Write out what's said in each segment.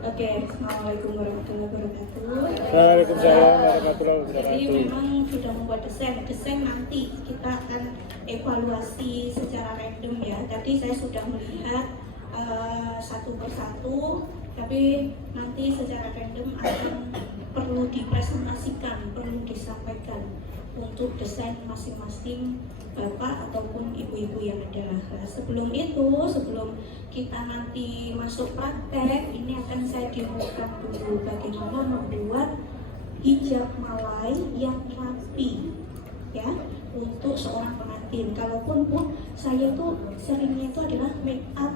Oke, Assalamualaikum warahmatullahi wabarakatuh. Waalaikumsalam warahmatullahi Jadi wabarakatuh. memang sudah membuat desain nanti kita akan evaluasi secara random ya. Tadi saya sudah melihat satu persatu, tapi nanti secara random akan perlu dipresentasikan, perlu disampaikan untuk desain masing-masing bapak ataupun ibu-ibu yang ada. Nah, sebelum kita nanti masuk praktek, ini akan saya demokan dulu bagaimana membuat hijab malai yang rapi ya untuk seorang pengantin. Kalaupun Bu, saya tuh seringnya itu adalah make up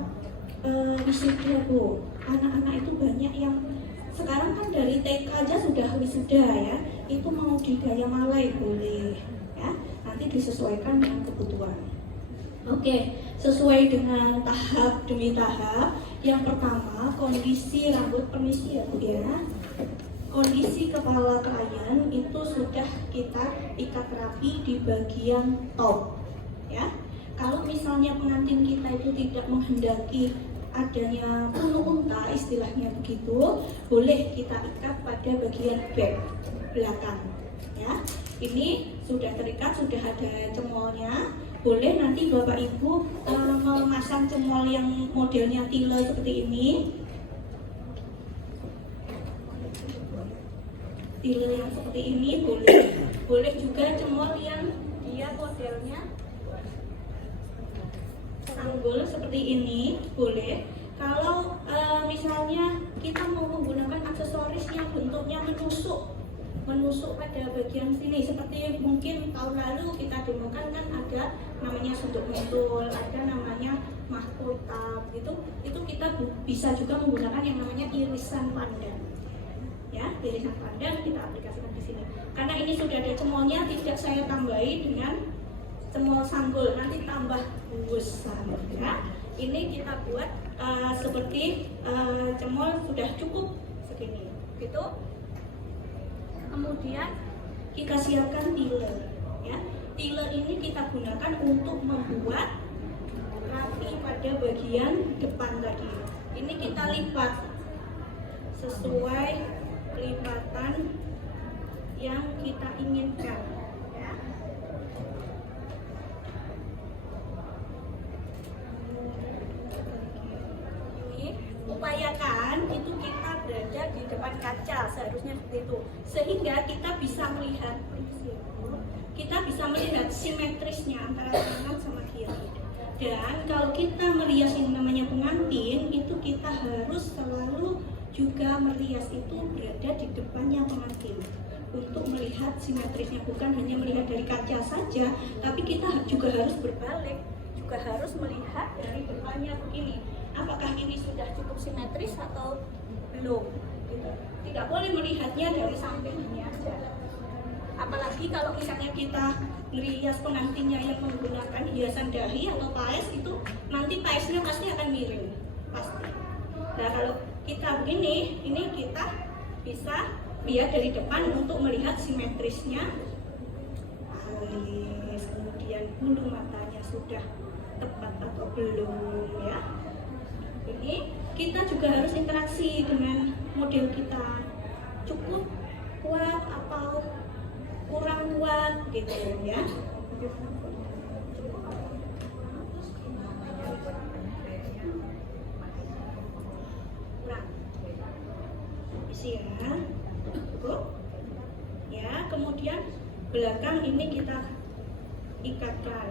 wisuda Bu. Anak-anak itu banyak yang sekarang kan dari TK aja sudah wisuda ya, itu mau di gaya malai boleh ya, nanti disesuaikan dengan kebutuhan. Oke, sesuai dengan tahap demi tahap. Yang pertama, kondisi rambut, permisi ya Bu ya. Kondisi kepala klien itu sudah kita ikat rapi di bagian top ya. Kalau misalnya pengantin kita itu tidak menghendaki adanya bulu unta, istilahnya begitu, boleh kita ikat pada bagian back belakang ya. Ini sudah terikat, sudah ada cemolnya. Boleh nanti Bapak Ibu memasang cemol yang modelnya tile seperti ini. Tile yang seperti ini boleh. Boleh juga cemol yang dia modelnya sanggul seperti ini, boleh. Kalau misalnya kita mau menggunakan aksesoris yang bentuknya menusuk pada bagian sini, seperti mungkin tahun lalu kita demokan kan ada namanya suntuk mentul, ada namanya mahkota gitu. Itu kita bisa juga menggunakan yang namanya irisan pandan ya, irisan pandan kita aplikasikan di sini. Karena ini sudah ada cemolnya, tidak saya tambahi dengan cemol sanggul, nanti tambah besar ya. Ini kita buat seperti cemol sudah cukup segini gitu. Kemudian kita siapkan tiller ya. Tiller ini kita gunakan untuk membuat rapi pada bagian depan tadi. Ini kita lipat sesuai lipatan yang kita inginkan ya. Ini upayakan itu kita berada di depan kaca, seharusnya seperti itu, sehingga kita bisa melihat simetrisnya antara kanan sama kiri. Dan kalau kita merias yang namanya pengantin, itu kita harus selalu juga merias itu berada di depannya pengantin untuk melihat simetrisnya, bukan hanya melihat dari kaca saja, tapi kita juga harus berbalik, juga harus melihat dari depannya begini. Apakah ini sudah cukup simetris atau belum? Gitu. Tidak boleh melihatnya dari samping ini aja. Apalagi kalau misalnya kita merias pengantinnya yang menggunakan hiasan dahi atau paes, itu nanti paesnya pasti akan miring, pasti. Nah kalau kita begini, ini kita bisa lihat dari depan untuk melihat simetrisnya. Alis, kemudian bulu matanya sudah tepat atau belum ya. Ini kita juga harus interaksi dengan model kita, cukup kuat atau kurang kuat gitu ya. Nah, isi ya. Cukup. Ya, kemudian belakang ini kita ikatkan.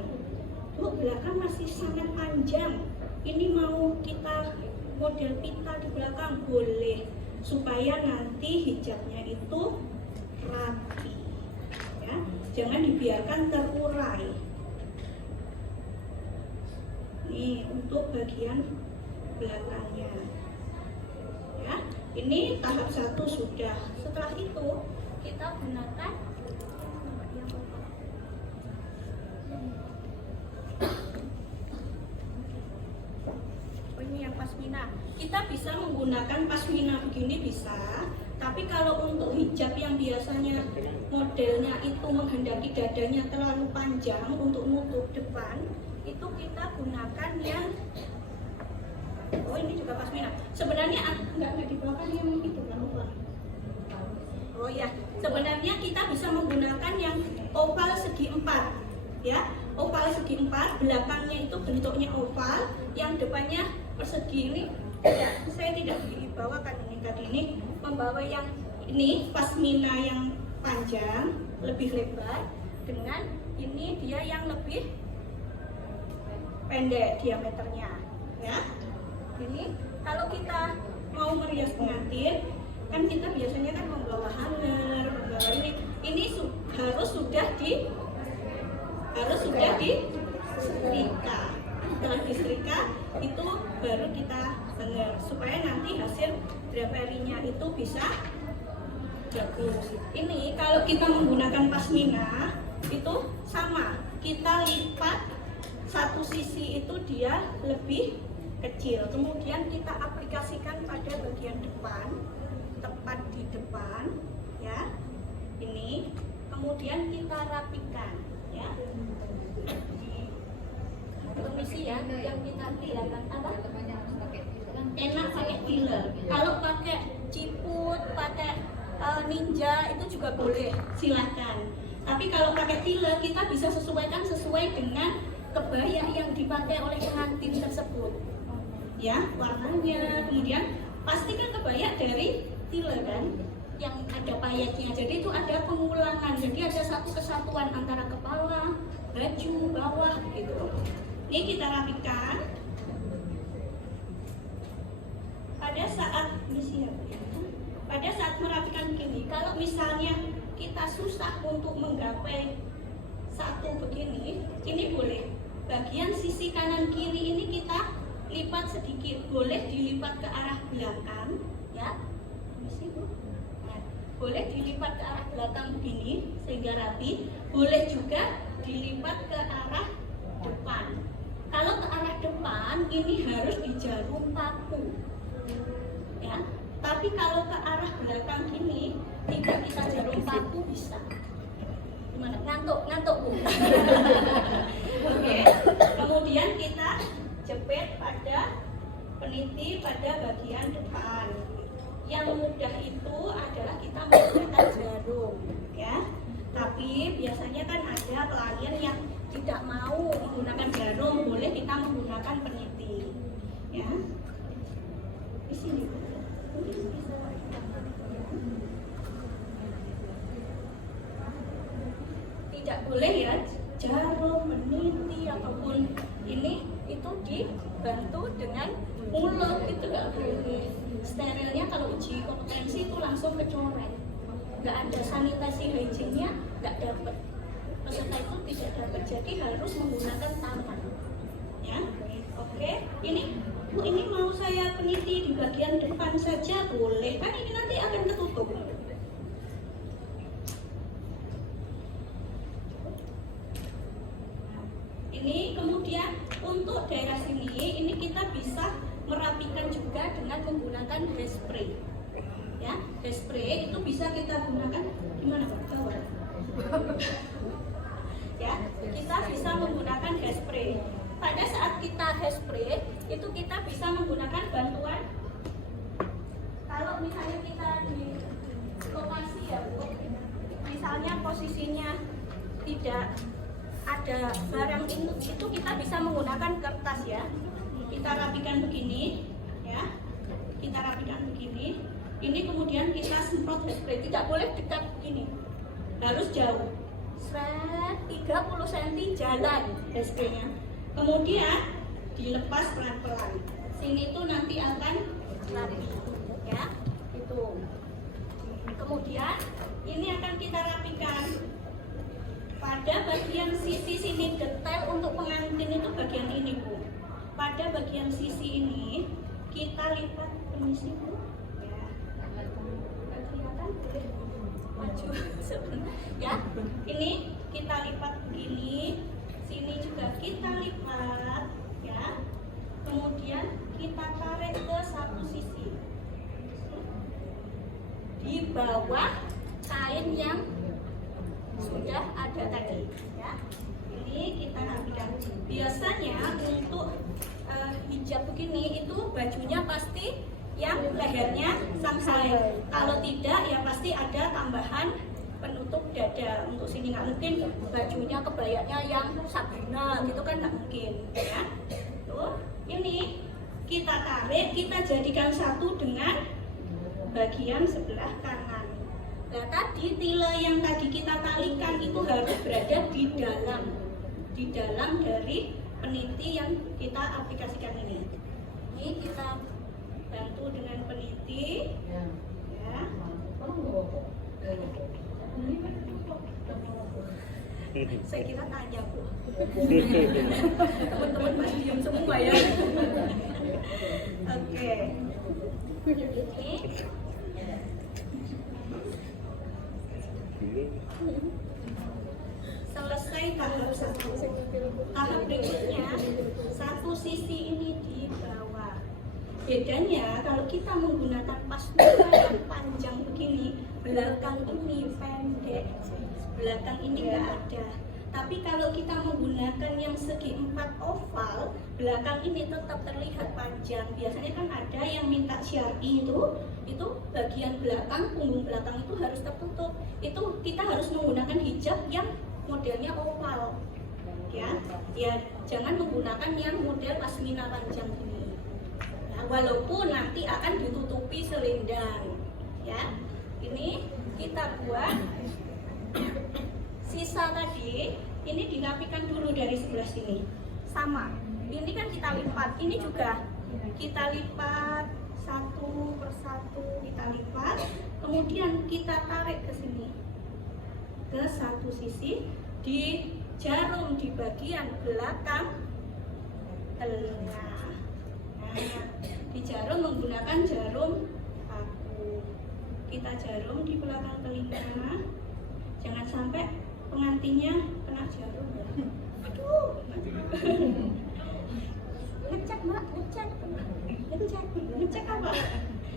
Tuh, belakang masih sangat panjang. Ini mau kita model pita di belakang boleh, supaya nanti hijabnya itu rapi ya, jangan dibiarkan terurai. Nih untuk bagian belakangnya ya. Ini tahap 1 sudah. Setelah itu kita gunakan ini yang pasmina. Kita bisa menggunakan pasmina begini bisa, tapi kalau untuk hijab yang biasanya modelnya itu menghendaki dadanya terlalu panjang untuk nutup depan, itu kita gunakan yang ini juga pasmina. Sebenarnya enggak bahkan yang itu kan oval. Oh ya, sebenarnya kita bisa menggunakan yang oval segi 4 ya. Oval segi 4, belakangnya itu bentuknya oval, yang depannya persegi. Ini saya tidak dibawakan ini tadi, ini membawa yang ini pasmina yang panjang, lebih lebar, dengan ini dia yang lebih pendek diameternya ya. Ini kalau kita mau merias pengantin kan kita biasanya kan membawa hanger, membawa ini harus sudah disetrika. Setelah disetrika itu baru kita hanger supaya nanti hasil draperinya itu bisa bagus. Ini kalau kita menggunakan pasmina itu sama, kita lipat satu sisi itu dia lebih kecil, kemudian kita aplikasikan pada bagian depan, tepat di depan ya. Ini kemudian kita rapikan ya. Permisi ya, yang kita tilakan apa? Enak pakai tiller. Kalau pakai ciput, pakai ninja itu juga boleh, silakan. Tapi kalau pakai tiller kita bisa sesuaikan sesuai dengan kebaya yang dipakai oleh pengantin tersebut. Ya, warnanya, kemudian pastikan kebaya dari tiller kan, yang ada payetnya. Jadi itu ada pengulangan. Jadi ada satu kesatuan antara kepala, baju, bawah gitu. Ini kita rapikan. Pada saat merapikan gini, kalau misalnya kita susah untuk menggapai satu begini, ini boleh bagian sisi kanan kiri ini kita lipat sedikit, boleh dilipat ke arah belakang ya. Nah, boleh dilipat ke arah belakang begini sehingga rapi, boleh juga dilipat ke arah depan. Kalau ke arah depan ini harus di jarum paku ya. Tapi kalau ke arah belakang ini tidak kita jarum paku bisa. Gimana? Ngantuk Bu. Oke. Kemudian kita jepit pada peniti pada bagian depan. Yang mudah itu adalah kita menggunakan jarum ya. Tapi biasanya kan ada klien yang tidak mau menggunakan jarum, boleh kita menggunakan peniti ya. Di sini tidak boleh ya jarum, meniti ataupun ini itu dibantu dengan mulut, itu nggak boleh. Sterilnya kalau uji kompetensi itu langsung kecoret, nggak ada sanitasi hygiene-nya, nggak dapat, peserta itu tidak dapat. Jadi harus menggunakan tangan ya. Oke, ini Bu, ini mau saya peniti di bagian depan saja boleh kan, ini nanti akan ketutup. Ini kemudian untuk daerah sini ini kita bisa merapikan juga dengan menggunakan hairspray ya. Hairspray itu bisa kita gunakan gimana Pak? Bawah ya, kita bisa menggunakan hairspray. Pada saat kita hairspray itu kita bisa menggunakan bantuan, kalau misalnya kita di lokasi ya Bu, misalnya posisinya tidak ada barang itu kita bisa menggunakan kertas ya. Kita rapikan begini ya, kita rapikan begini. Ini kemudian kita semprot hairspray, tidak boleh dekat begini, harus jauh 30 cm jalan hairspray-nya. Kemudian dilepas pelan-pelan. Sini tuh nanti akan rapi ya. Itu. Kemudian ini akan kita rapikan pada bagian sisi sini. Detail untuk pengantin itu bagian ini Bu. Pada bagian sisi ini kita lipat, permisi Bu ya. Kelihatan boleh maju ya. Ini kita lipat begini, sini juga kita lipat ya. Kemudian kita tarik ke satu sisi di bawah kain yang sudah ada tadi ya. Ini kita rapikan. Biasanya untuk hijab begini itu bajunya pasti yang lehernya sampai. Kalau tidak ya pasti ada tambahan penutup dada. Untuk sini nggak mungkin bajunya kebayanya yang Sabrina gitu kan, nggak mungkin ya. Tuh, ini kita tarik, kita jadikan satu dengan bagian sebelah kanan. Nah tadi tile yang tadi kita talikan itu harus berada di dalam dari peniti yang kita aplikasikan ini. Ini kita bantu dengan peniti ya. Saya kira tanya Bu. Teman-teman masih diam semua ya. Oke. Ini selesai tahap satu. Tahap berikutnya satu sisi ini di bawah. Bedanya kalau kita menggunakan pasmina yang panjang begini, belakang ini pendek, belakang ini nggak ada. Tapi kalau kita menggunakan yang segi 4 oval, belakang ini tetap terlihat panjang. Biasanya kan ada yang minta syar'i itu bagian belakang, punggung belakang itu harus tertutup. Itu kita harus menggunakan hijab yang modelnya oval. Ya jangan menggunakan yang model pasmina panjang ini. Nah, walaupun nanti akan ditutupi selendang. Ya, ini kita buat. Sisa tadi ini dirapikan dulu dari sebelah sini, sama. Ini kan kita lipat, ini juga kita lipat satu persatu, kita lipat, kemudian kita tarik ke sini, ke satu sisi, di jarum di bagian belakang telinga. Nah, di jarum menggunakan jarum paku. Kita jarum di belakang telinga, jangan sampai pengantinnya kena jarum ya. Aduh, ngecek Mbak, ngecek apa?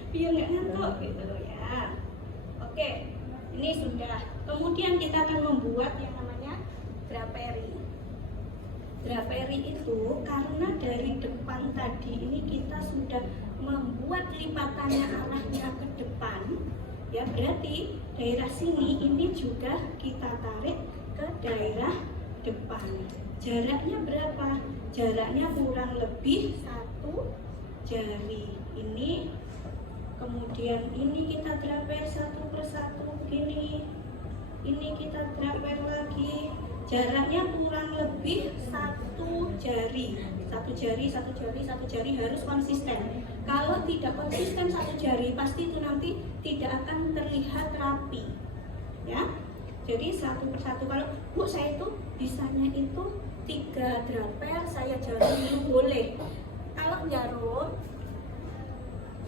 Biar nggak ngantuk gitu ya. Oke, ini sudah. Kemudian kita akan membuat yang namanya draperi. Draperi itu karena dari depan tadi ini kita sudah membuat lipatannya arahnya ke depan. Ya berarti daerah sini ini juga kita tarik ke daerah depan. Jaraknya berapa? Jaraknya kurang lebih 1 jari. Ini kemudian ini kita draper satu persatu begini. Ini kita draper lagi. Jaraknya kurang lebih 1 jari. Satu jari harus konsisten. Kalau tidak konsisten 1 jari, pasti itu nanti tidak akan terlihat rapi. Ya, jadi satu persatu. Kalau Bu saya itu bisanya itu 3 draper, saya jarum dulu boleh. Kalau jarum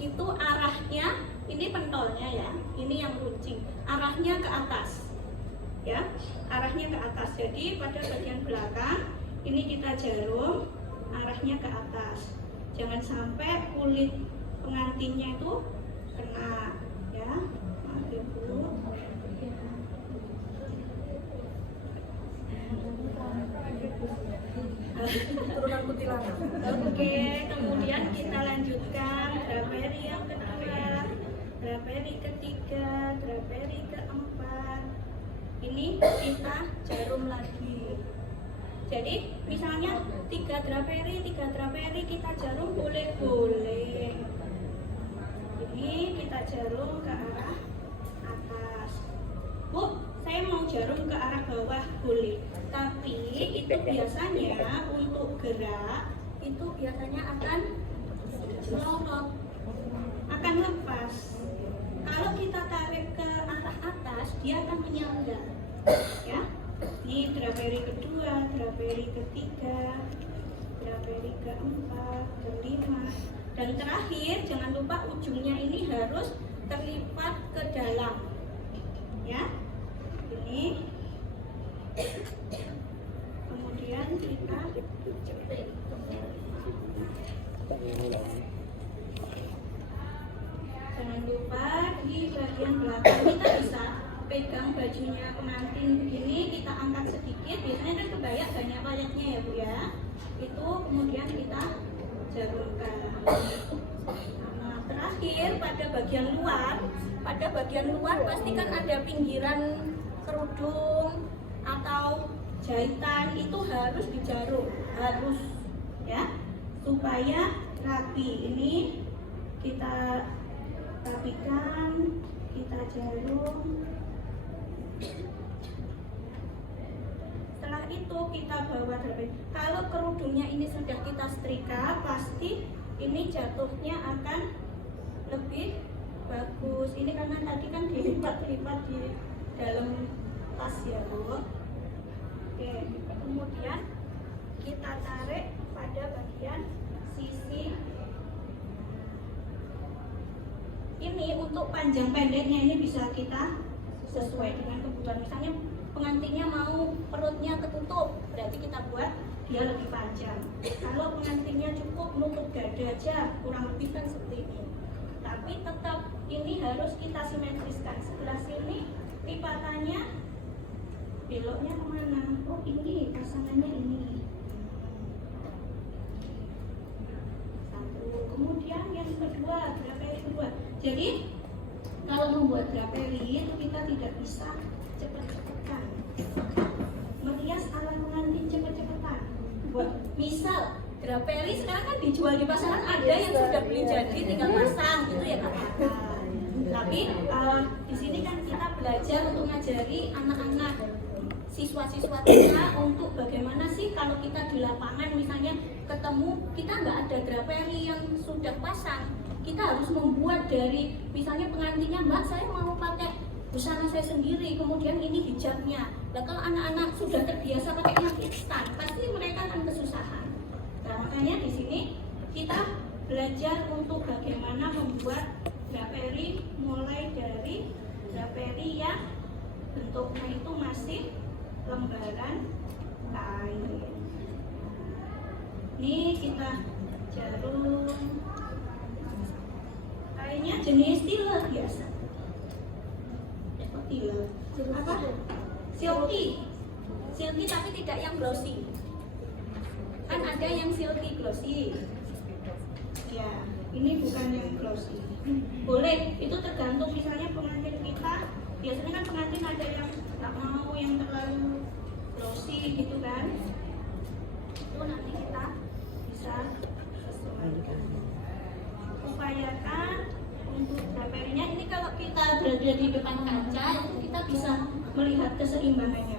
itu arahnya, ini pentolnya ya, ini yang runcing, arahnya ke atas. Ya, arahnya ke atas. Jadi pada bagian belakang ini kita jarum arahnya ke atas. Jangan sampai kulit pengantinnya itu kena ya. Maaf ya Bu. Turunan kuntilanak. Oke, kemudian kita lanjutkan draperi yang kedua, draperi ketiga, draperi keempat. Ini kita jarum lagi. Jadi misalnya 3 draperi kita jarum boleh. Ini kita jarum ke arah atas. Bu, saya mau jarum ke arah bawah boleh. Tapi itu biasanya untuk gerak itu biasanya akan melorot, akan lepas. Kalau kita tarik ke arah atas, dia akan menyangga. Ya. Ini draperi kedua, draperi ketiga, draperi keempat, kelima, dan terakhir jangan lupa ujungnya ini harus terlipat ke dalam. Ya, ini. Kemudian kita jepit. Jangan lupa di bagian belakang kita bisa pegang bajunya pengantin begini, kita angkat sedikit, biasanya kan kebaya banyak payetnya ya Bu ya. Itu kemudian kita jarumkan. Nah, Terakhir pada bagian luar pastikan ada pinggiran kerudung atau jahitan itu harus dijarum, harus ya, supaya rapi. Ini kita rapikan, kita jarum. Setelah itu kita bawa draperi. Kalau kerudungnya ini sudah kita setrika, pasti ini jatuhnya akan lebih bagus. Ini karena tadi kan dilipat-lipat di dalam tas ya Bu. Oke, kemudian kita tarik pada bagian sisi ini. Untuk panjang pendeknya ini bisa kita sesuai dengan kebutuhan. Misalnya pengantinnya mau perutnya ketutup, berarti kita buat dia lebih panjang. Kalau pengantinnya cukup nutup dada aja, kurang lebih kan seperti ini. Tapi tetap ini harus kita simetriskan. Sebelah sini lipatannya beloknya kemana? Oh ini pasangannya ini. Satu. Kemudian yang kedua, draperi kedua. Jadi kalau membuat draperi itu kita tidak bisa cepet-cepetan. Merias ala pengantin cepet-cepetan. Misal draperi sekarang kan dijual di pasaran, ada yang sudah beli jadi tinggal pasang gitu ya Kak. Tapi di sini kan kita belajar untuk ngajari anak-anak, siswa-siswa kita untuk bagaimana sih kalau kita di lapangan misalnya ketemu kita nggak ada draperi yang sudah pasang, kita harus membuat dari misalnya pengantinnya, Mbak saya mau pakai busana saya sendiri, kemudian ini hijabnya. Nah kalau anak-anak sudah terbiasa pakai yang instan, pasti mereka akan kesusahan. Nah makanya di sini kita belajar untuk bagaimana membuat draperi, mulai dari draperi yang bentuknya itu masih lembaran kain. Ini kita jarum. Kainnya jenis tiller biasa. Tiller. Apa? Silky tapi tidak yang glossy. Kan ada yang silky glossy. Ya, ini bukan yang glossy. Boleh, itu tergantung misalnya pengantin kita. Biasanya kan pengantin ada yang nggak mau yang terlalu glossy gitu kan. Itu nanti kita bisa sesuaikan. Upayakan untuk draperinya ini kalau kita berada di depan kaca itu kita bisa melihat keseimbangannya.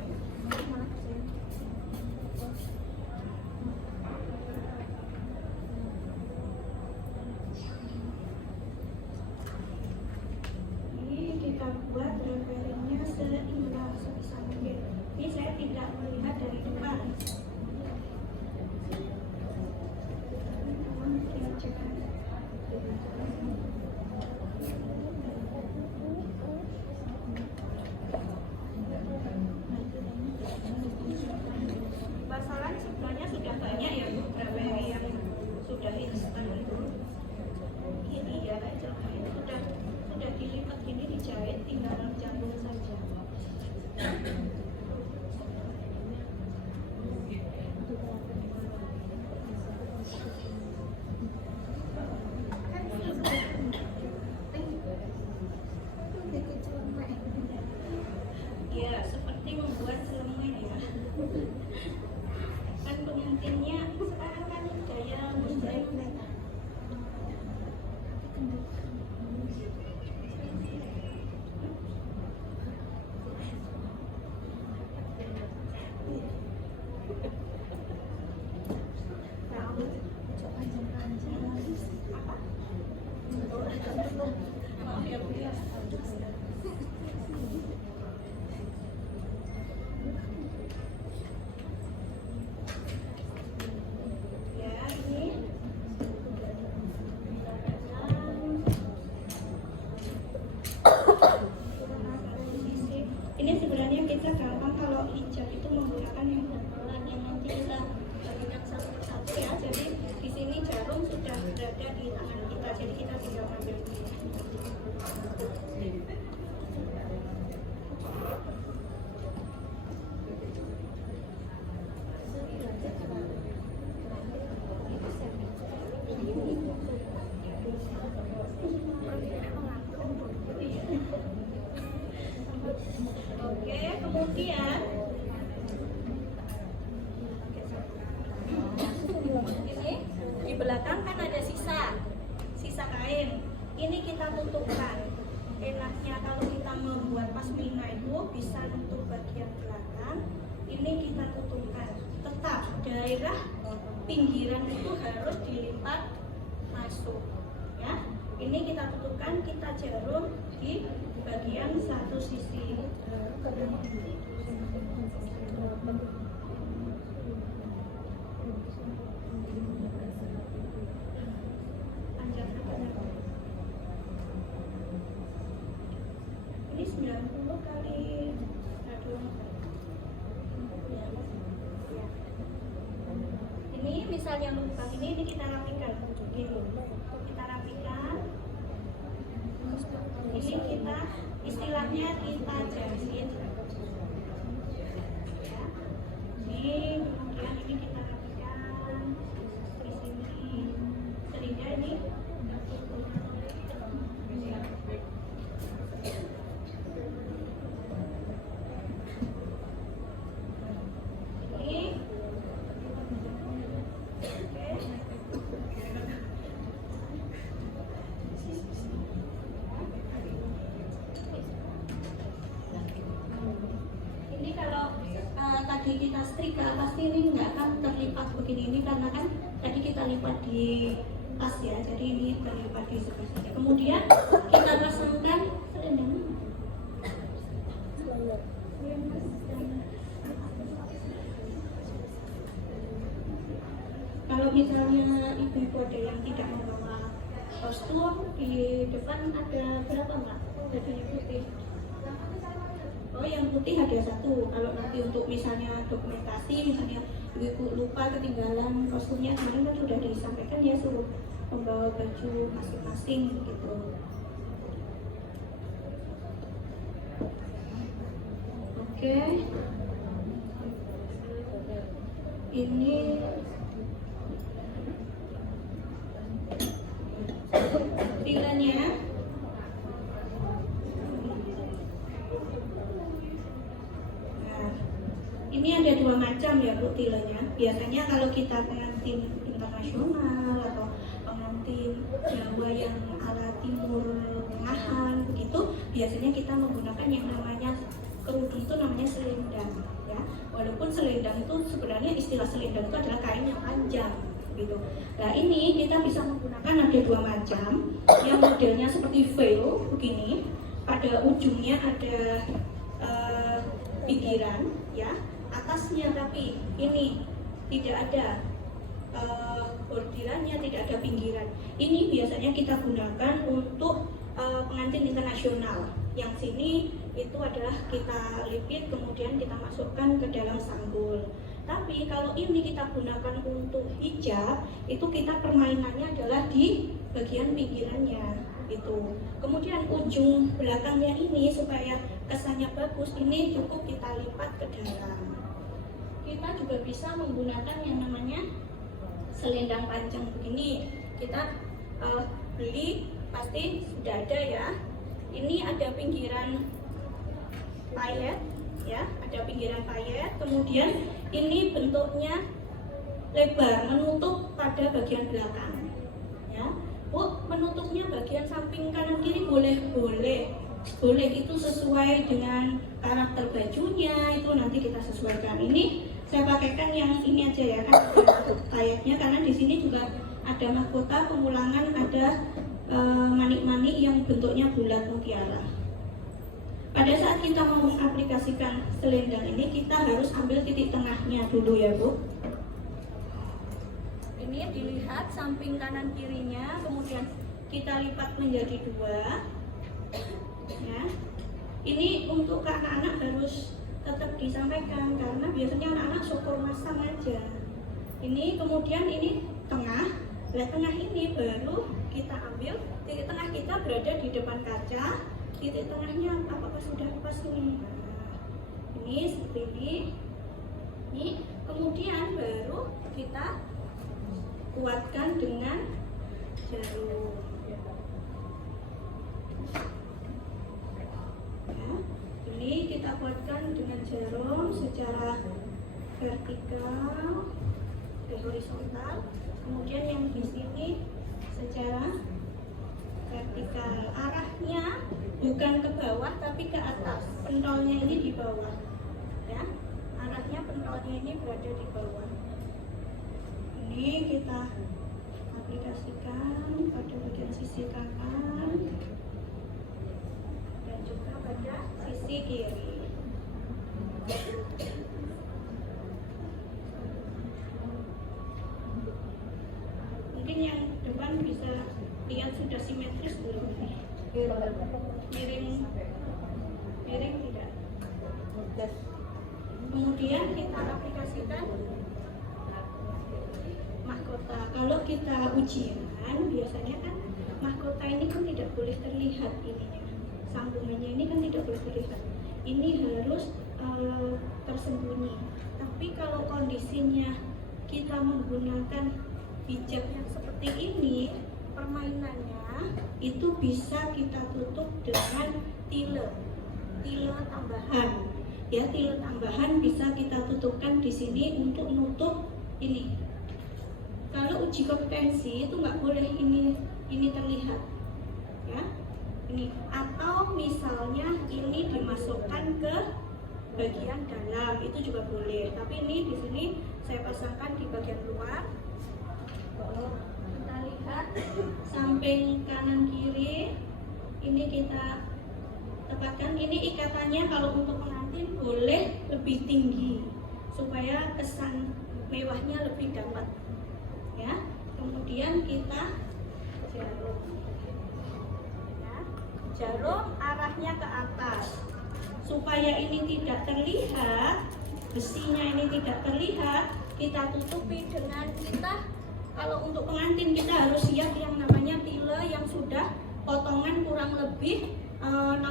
Ini kita buat draperinya seimbang sebisa mungkin. Ini saya tidak melihat dari depan. Kita cek. Pasaran sebenarnya sudah banyak ya draperi yang sudah instan itu. Ini ya kayak sudah dilipat gini, dijahit, tinggal jambul saja. Ya seperti membuat selemen ya. Kan pengantinnya sekarang kan gaya muslim. Ini sebenarnya kita gampang kalau hijab itu menggunakan yang berat yang nanti kita bagikan satu persatu ya. Jadi di sini jarum sudah berada di tangan kita, jadi kita tinggal ambil. Kemudian ini di belakang kan ada sisa kain. Ini kita tutupkan. Enaknya kalau kita membuat pasmina itu bisa nutup bagian belakang. Ini kita tutupkan. Tetap daerah pinggiran itu harus dilipat masuk. Ya, ini kita tutupkan. Kita jarum di bagian satu sisi. Ini 90 kali aduh. Ini misalnya lubang ini kita rapikan begini. Kita rapikan. Ini kita istilahnya kita jahit. Ya. Ini kemudian ini kita rapikan di sini sehingga ini tadi kita setrika pasti ini nggak akan terlipat begini ini karena kan tadi kita lipat di tas ya, jadi ini terlipat di sebelah saja. Kemudian kita pasangkan selendang. Kalau misalnya ibu-ibu ada yang tidak membawa kostum, di depan ada berapa mbak? Bajunya putih. Oh, yang putih ada satu. Kalau nanti untuk misalnya dokumentasi, misalnya ibu lupa ketinggalan kostumnya, kemarin kan sudah disampaikan ya, suruh membawa baju masing-masing gitu. Oke. Ini pilihannya. Ini ada dua macam ya Bu tilenya. Biasanya kalau kita pengantin internasional atau pengantin Jawa yang ala timur tengahan begitu, biasanya kita menggunakan yang namanya kerudung itu namanya selendang ya. Walaupun selendang itu sebenarnya istilah selendang itu adalah kain yang panjang gitu. Nah ini kita bisa menggunakan ada dua macam. Yang modelnya seperti veil begini, pada ujungnya ada pinggiran ya. Atasnya tapi ini tidak ada bordirannya, tidak ada pinggiran. Ini biasanya kita gunakan untuk pengantin internasional. Yang sini itu adalah kita lipit kemudian kita masukkan ke dalam sanggul. Tapi kalau ini kita gunakan untuk hijab, itu kita permainannya adalah di bagian pinggirannya itu. Kemudian ujung belakangnya ini supaya kesannya bagus, ini cukup kita lipat ke dalam. Kita juga bisa menggunakan yang namanya selendang panjang begini. Kita beli pasti sudah ada ya. Ini ada pinggiran payet ya, ada pinggiran payet. Kemudian ini bentuknya lebar, menutup pada bagian belakang ya. Bu, menutupnya bagian samping kanan kiri boleh itu sesuai dengan karakter bajunya, itu nanti kita sesuaikan. Ini saya pakaikan yang ini aja ya kan, kayaknya karena di sini juga ada mahkota pemulangan, ada manik-manik yang bentuknya bulat mutiara. Pada saat kita mau mengaplikasikan selendang ini, kita harus ambil titik tengahnya dulu ya Bu. Ini dilihat samping kanan kirinya, kemudian kita lipat menjadi dua ya. Ini untuk ke anak-anak harus tetap disampaikan karena biasanya anak-anak syukur masang aja. Ini kemudian ini tengah, tengah ini baru kita ambil, titik tengah kita berada di depan kaca. Titik tengahnya apakah sudah pas ini? Nah, ini seperti ini. Ini kemudian baru kita kuatkan dengan jarum. Ya, ini kita kita buatkan dengan jarum secara vertikal ke horizontal, kemudian yang di sini secara vertikal. Arahnya bukan ke bawah tapi ke atas, pentolnya ini di bawah ya, arahnya pentolnya ini berada di bawah. Ini kita aplikasikan pada bagian sisi kanan dan juga pada sisi kiri. Mungkin yang depan bisa lihat sudah simetris belum? Miring tidak. Kemudian kita aplikasikan mahkota. Kalau kita ujian, biasanya kan mahkota ini kan tidak boleh terlihat ininya, sambungannya ini kan tidak boleh terlihat. Ini harus tersembunyi. Tapi kalau kondisinya kita menggunakan bijak yang seperti ini, permainannya itu bisa kita tutup dengan tile tambahan. Ya, tile tambahan bisa kita tutupkan di sini untuk nutup ini. Kalau uji kompetensi itu nggak boleh ini terlihat, ya. Ini atau misalnya ini dimasukkan ke bagian dalam itu juga boleh. Tapi ini di sini saya pasangkan di bagian luar. Kita lihat samping kanan kiri ini kita tempatkan. Ini ikatannya kalau untuk pengantin boleh lebih tinggi supaya kesan mewahnya lebih dapat ya. Kemudian kita jarum ya. Jarum arahnya ke atas supaya ini tidak terlihat, besinya ini tidak terlihat, kita tutupi dengan kalau untuk pengantin kita harus siap yang namanya tile yang sudah potongan kurang lebih 60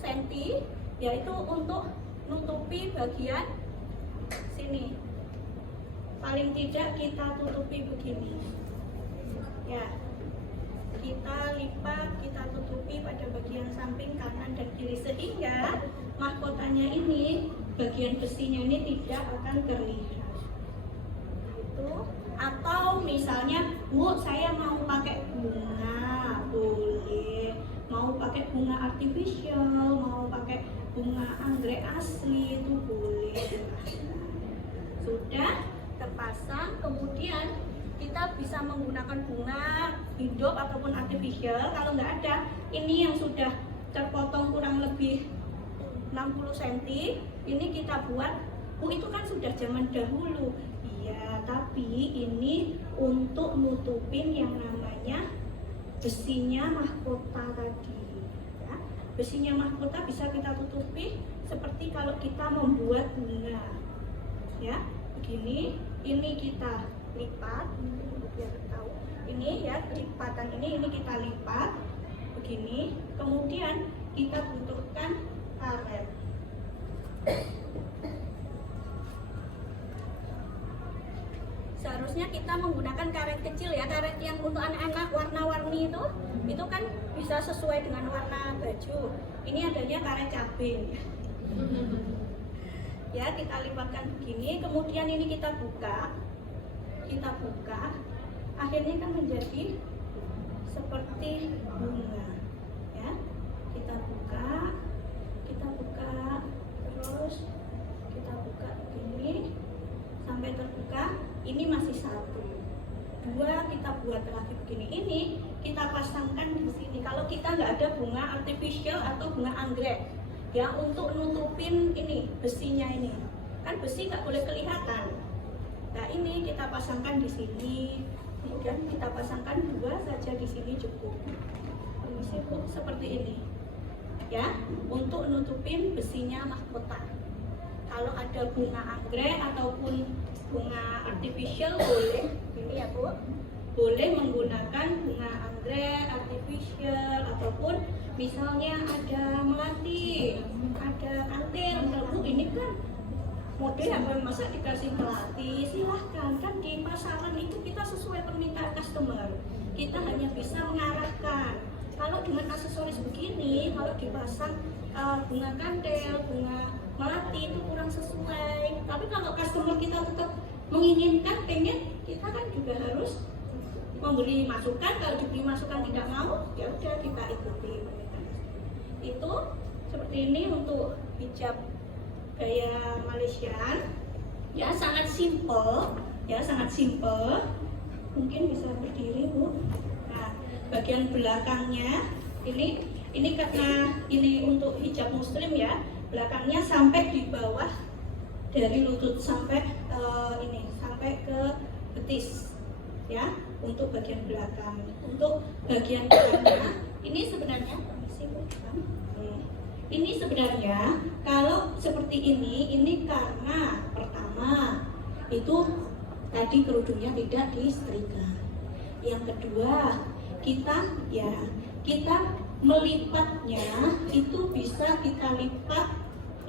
cm, yaitu untuk nutupi bagian sini. Paling tidak kita tutupi begini ya, kita lipat, kita tutupi pada bagian samping kanan dan kiri sehingga mahkotanya ini, bagian besinya ini tidak akan terlihat. Itu. Atau misalnya, Bu, saya mau pakai bunga, boleh. Mau pakai bunga artificial, mau pakai bunga anggrek asli, itu boleh. Sudah terpasang, kemudian kita bisa menggunakan bunga hidup ataupun artificial. Kalau nggak ada, ini yang sudah terpotong kurang lebih 60 cm, ini kita buat. Bu, itu kan sudah zaman dahulu. Ya, tapi ini untuk nutupin yang namanya besinya mahkota tadi ya. Besinya mahkota bisa kita tutupi seperti kalau kita membuat bunga ya, begini. Ini kita lipat biar tahu. Ini ya, lipatan ini kita lipat begini. Kemudian kita butuhkan karet. Seharusnya kita menggunakan karet kecil ya, karet yang untuk anak-anak warna-warni itu kan bisa sesuai dengan warna baju. Ini adanya karet cabai. Ya, kita lipatkan begini, kemudian ini kita buka, akhirnya kan menjadi seperti bunga. Ya, kita buka, terus kita buka begini sampai terbuka. Ini masih satu, dua, kita buat lagi begini. Ini kita pasangkan di sini. Kalau kita nggak ada bunga artificial atau bunga anggrek, ya, untuk nutupin ini besinya ini, kan besi nggak boleh kelihatan. Nah, ini kita pasangkan di sini. Kemudian kita pasangkan dua saja di sini cukup. Permisi Bu, seperti ini, ya, untuk nutupin besinya mahkota. Kalau ada bunga anggrek ataupun bunga artificial boleh, ini ya Bu, boleh menggunakan bunga anggrek artificial ataupun misalnya ada melati, ada kantil. Kalau Bu ini kan model apa, masa dikasih melati, silahkan. Kan di pasaran itu kita sesuai permintaan customer, kita hanya bisa mengarahkan. Kalau dengan aksesoris begini, kalau dipasang bunga kandel, bunga melati itu kurang sesuai. Tapi kalau customer kita tetap menginginkan, pengen, kita kan juga harus memberi masukan. Kalau diberi masukan tidak mau, ya udah kita ikuti. Itu seperti ini untuk hijab gaya Malaysian. Ya sangat simple, Mungkin bisa berdiri, Bu. Nah, bagian belakangnya ini karena ini untuk hijab muslim ya, belakangnya sampai di bawah dari lutut sampai sampai ke betis ya, untuk bagian belakang. Untuk bagian depannya ini sebenarnya ini sebenarnya kalau seperti ini karena pertama itu tadi kerudungnya tidak disetrika. Yang kedua, kita melipatnya itu bisa kita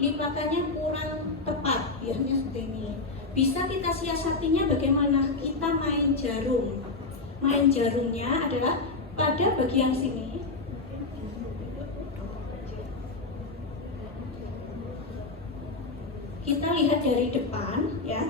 lipatannya kurang tepat, biasanya seperti ini. Bisa kita siasatinya bagaimana? Kita main jarum. Main jarumnya adalah pada bagian sini. Kita lihat dari depan, ya,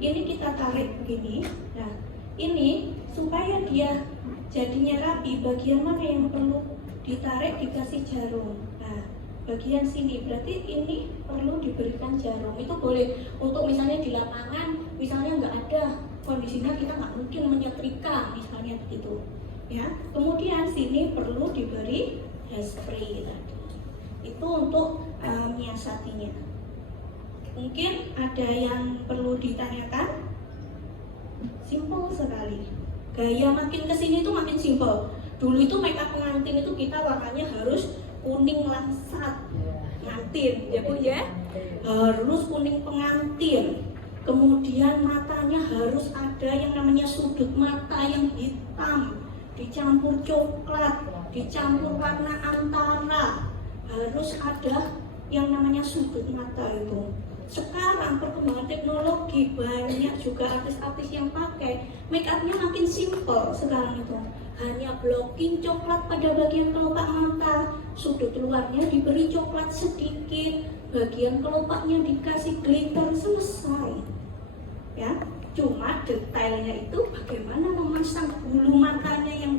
Ini kita tarik begini. Nah, ini supaya dia jadinya rapi, bagian mana yang perlu ditarik dikasih jarum. Nah, bagian sini berarti ini perlu diberikan jarum. Itu boleh untuk misalnya di lapangan, misalnya nggak ada kondisinya, kita nggak mungkin menyetrika, misalnya begitu. Ya, kemudian sini perlu diberi hairspray tadi. Itu untuk menyiasatinya. Mungkin ada yang perlu ditanyakan? Simple sekali. Gaya makin kesini itu makin simple. Dulu itu makeup pengantin itu kita warnanya harus kuning langsat, pengantin, ya Bu ya. Harus kuning pengantin. Kemudian matanya harus ada yang namanya sudut mata yang hitam, dicampur coklat, dicampur warna antara. Harus ada yang namanya sudut mata itu. Sekarang perkembangan teknologi banyak juga artis-artis yang pakai make upnya makin simple sekarang itu. Hanya blocking coklat pada bagian kelopak mata, sudut luarnya diberi coklat sedikit, bagian kelopaknya dikasih glitter, selesai. Ya, cuma detailnya itu bagaimana memasang bulu matanya yang